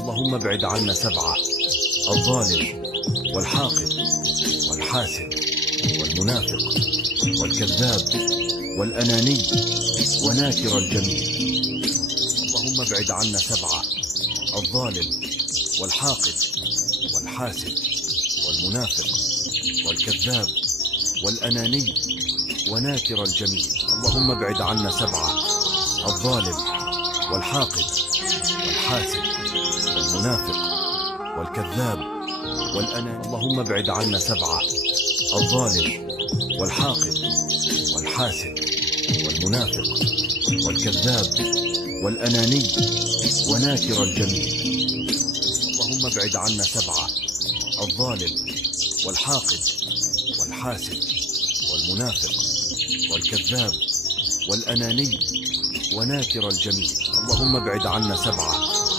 اللهم ابعد عنا سبعة: الظالم والحاقد والحاسد والمنافق والكذاب والأناني وناكر الجميل. اللهم ابعد عنا سبعة: الظالم والحاقد والحاسد والمنافق والكذاب والأناني وناكر الجميل. اللهم ابعد عنا سبعة: الظالم والحاقد والحاسد والمنافق والكذاب والأناني. اللهم ابعد عنا سبعة: الظالم والحاقد والحاسد والمنافق والكذاب والأناني وناكر الجميل. اللهم ابعد عنا سبعة: الظالم والحاقد والحاسد والمنافق والكذاب والأناني وناكر الجميل. اللهم ابعد عنا سبعة: